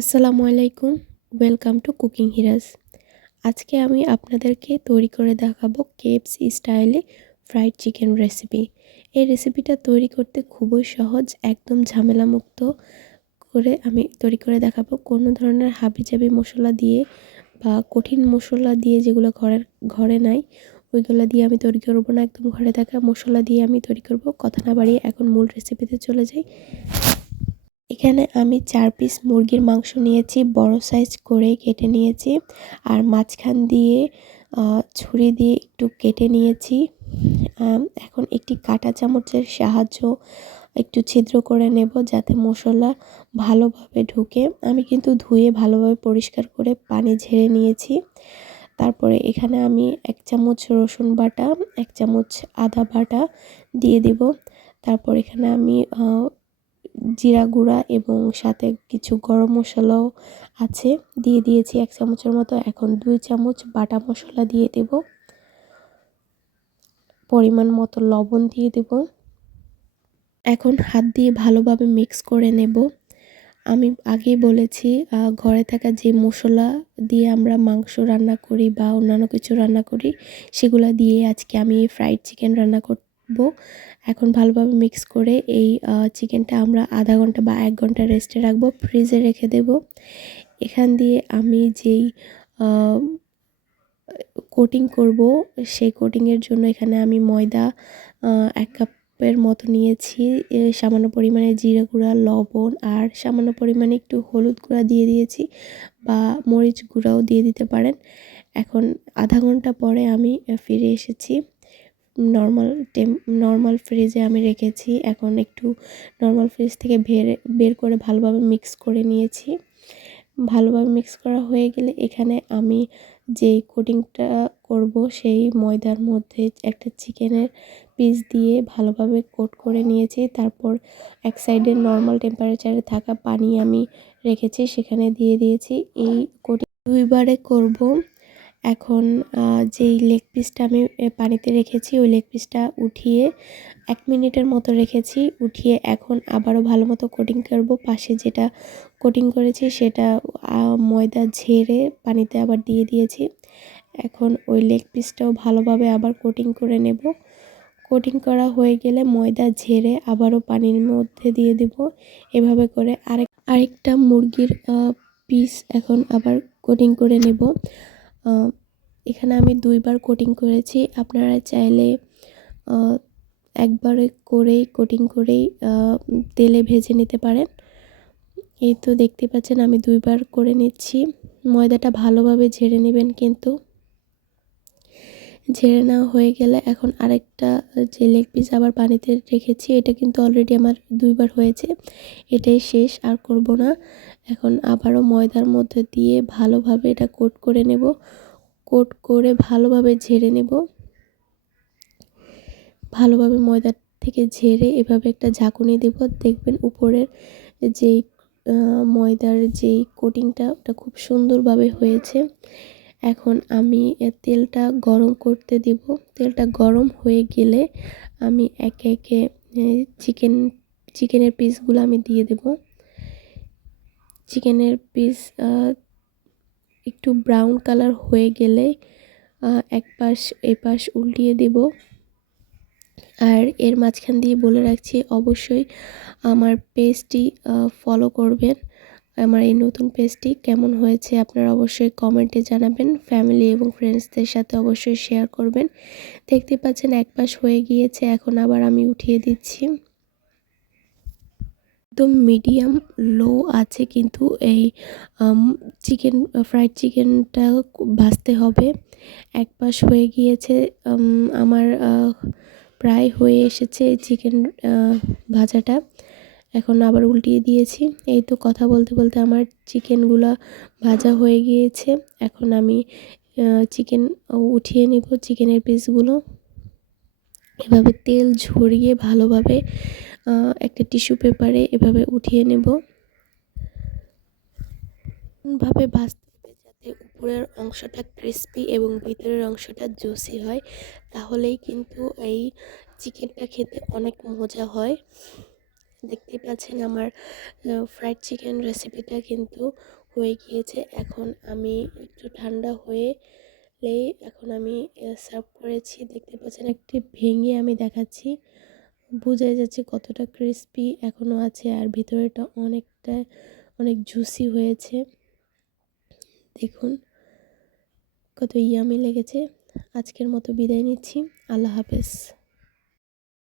আসসালামু আলাইকুম welcome to cooking হিরাজ আজকে আমি আপনাদেরকে তৈরি করে দেখাবো কেএফসি স্টাইলে ফ্রাইড চিকেন রেসিপি এই রেসিপিটা তৈরি করতে খুবই সহজ, একদম ঝামেলামুক্ত করে আমি তৈরি করে দেখাবো। কোনো ধরনের হাবিজাবি মশলা দিয়ে বা কঠিন মশলা দিয়ে যেগুলো ঘরের, ঘরে নাই, ওইগুলো দিয়ে আমি তৈরি করব না। একদম ঘরে থাকা মশলা দিয়ে আমি তৈরি করব। কথা না বাড়িয়ে এখন মূল রেসিপিতে চলে যাই। এখানে আমি চার পিস মুরগির মাংস নিয়েছি, বড় সাইজ করে কেটে নিয়েছি আর মাঝখান দিয়ে ছুরি দিয়ে একটু কেটে নিয়েছি। এখন একটি কাটা চামচের সাহায্য একটু ছিদ্র করে নেব যাতে মশলা ভালোভাবে ঢুকে। আমি কিন্তু ধুয়ে ভালোভাবে পরিষ্কার করে পানি ঝেড়ে নিয়েছি। তারপরে এখানে আমি এক চামচ রসুন বাটা, এক চামচ আদা বাটা দিয়ে দেব। তারপর এখানে আমি জিরা গুঁড়া এবং সাথে কিছু গরম মশলাও আছে। দিয়ে দিয়েছি এক চামচের মতো। এখন দুই চামচ বাটা মশলা দিয়ে দেব। পরিমাণ মতো লবণ দিয়ে দেব। এখন হাত দিয়ে ভালোভাবে মিক্স করে নেব। আমি আগেই বলেছি ঘরে থাকা যে মশলা দিয়ে আমরা মাংস রান্না করি বা অন্যান্য কিছু রান্না করি, সেগুলো দিয়ে আজকে আমি ফ্রাইড চিকেন রান্না করতে রাখব। এখন ভালোভাবে মিক্স করে এই চিকেনটা আমরা আধা ঘণ্টা বা এক ঘণ্টা রেস্টে রাখব ফ্রিজে রেখে দেব। এখান দিয়ে আমি যেই কোটিং করব, সেই কোটিংয়ের জন্য এখানে আমি ময়দা এক কাপের মতো নিয়েছি। সামান্য পরিমাণে জিরা গুঁড়া, লবণ আর সামান্য পরিমাণে একটু হলুদ গুঁড়া দিয়ে দিয়েছি বা মরিচ গুঁড়াও দিয়ে দিতে পারেন। এখন আধা ঘণ্টা পরে আমি ফিরে এসেছি। নর্মাল টেম নর্মাল ফ্রিজে আমি রেখেছি। এখন একটু নর্মাল ফ্রিজ থেকে বের বের করে ভালোভাবে মিক্স করে নিয়েছি। ভালোভাবে মিক্স করা হয়ে গেলে এখানে আমি যেই কোটিংটা করব সেই ময়দার মধ্যে একটা চিকেনের পিস দিয়ে ভালোভাবে কোট করে নিয়েছি। তারপর এক সাইডে নর্মাল টেম্পারেচারে থাকা পানি আমি রেখেছি, সেখানে দিয়ে দিয়েছি। এই কোটিং দুইবারে করব। এখন যেই লেগ পিসটা আমি পানিতে রেখেছি, ওই লেগ পিসটা উঠিয়ে এক মিনিটের মতো রেখেছি। উঠিয়ে এখন আবারও ভালো মতো কোটিং করব। পাশে যেটা কোটিং করেছি, সেটা ময়দা ঝেড়ে পানিতে আবার দিয়ে দিয়েছি। এখন ওই লেগ পিসটাও ভালোভাবে আবার কোটিং করে নেব। কোটিং করা হয়ে গেলে ময়দা ঝেড়ে আবারও পানির মধ্যে দিয়ে দেব। এভাবে করে আরেক, আরেকটা মুরগির পিস এখন আবার কোটিং করে নেব। এখানে আমি দুইবার কোটিং করেছি। আপনারা চাইলে একবারে করেই কোটিং করেই তেলে ভেজে নিতে পারেন। এই তো দেখতে পাচ্ছেন আমি দুইবার করে নিচ্ছি। ময়দাটা ভালোভাবে ঝেড়ে নেবেন কিন্তু। ঝেড়ে নেওয়া হয়ে গেলে এখন আরেকটা যে লেগ পিস আবার পানিতে রেখেছি, এটা কিন্তু অলরেডি আমার দুইবার হয়েছে। এটাই শেষ, আর করব না। এখন আবারও ময়দার মধ্যে দিয়ে ভালোভাবে এটা কোট করে নেব। কোট করে ভালোভাবে ঝেড়ে নেব। ভালোভাবে ময়দার থেকে ঝেড়ে এভাবে একটা ঝাঁকুনি দেব। দেখবেন উপরের যেই ময়দার যেই কোটিংটা ওটা খুব সুন্দরভাবে হয়েছে। এখন আমি তেলটা গরম করতে দিব। তেলটা গরম হয়ে গেলে আমি একে একে চিকেন চিকেনের পিসগুলো আমি দিয়ে দেব। চিকেনের পিস একটু ব্রাউন কালার হয়ে গেলে এক পাশ, এ পাশ উল্টিয়ে দেব। আর এর মাঝখান দিয়ে বলে রাখছি, অবশ্যই আমার পেজটি ফলো করবেন। আমার এই নতুন পেজটি কেমন হয়েছে আপনারা অবশ্যই কমেন্টে জানাবেন। ফ্যামিলি এবং ফ্রেন্ডসদের সাথে অবশ্যই শেয়ার করবেন। দেখতে পাচ্ছেন এক পাশ হয়ে গিয়েছে, এখন আবার আমি উঠিয়ে দিচ্ছি। একদম মিডিয়াম লো আছে কিন্তু এই চিকেন ফ্রাইড চিকেনটা ভাজতে হবে। এক পাশ হয়ে গিয়েছে আমার প্রায় হয়ে এসেছে চিকেন ভাজাটা। এখন আবার উল্টিয়ে দিয়েছি। এই তো কথা বলতে বলতে আমার চিকেনগুলো ভাজা হয়ে গিয়েছে। এখন আমি চিকেন উঠিয়ে নিব চিকেনের পিসগুলো। এভাবে তেল ঝরিয়ে ভালোভাবে একটা টিস্যু পেপারে এভাবে উঠিয়ে নেব। ভাবে ভাজতে যাতে উপরের অংশটা ক্রিস্পি এবং ভিতরের অংশটা জুসি হয়। তাহলেই কিন্তু এই চিকেনটা খেতে অনেক মজা হয়। দেখতেই পাচ্ছেন আমার ফ্রাইড চিকেন রেসিপিটা কিন্তু হয়ে গিয়েছে। এখন আমি একটু ঠান্ডা হয়ে লেই এখন আমি সার্ভ করেছি। দেখতে পাচ্ছেন একটি ভেঙে আমি দেখাচ্ছি। বোঝাই যাচ্ছে কতটা ক্রিস্পি এখনও আছে আর ভিতরেটা অনেকটা, অনেক জুসি হয়েছে। দেখুন কত ইয়ামি লেগেছে। আজকের মতো বিদায় নিচ্ছি। আল্লাহ হাফেজ।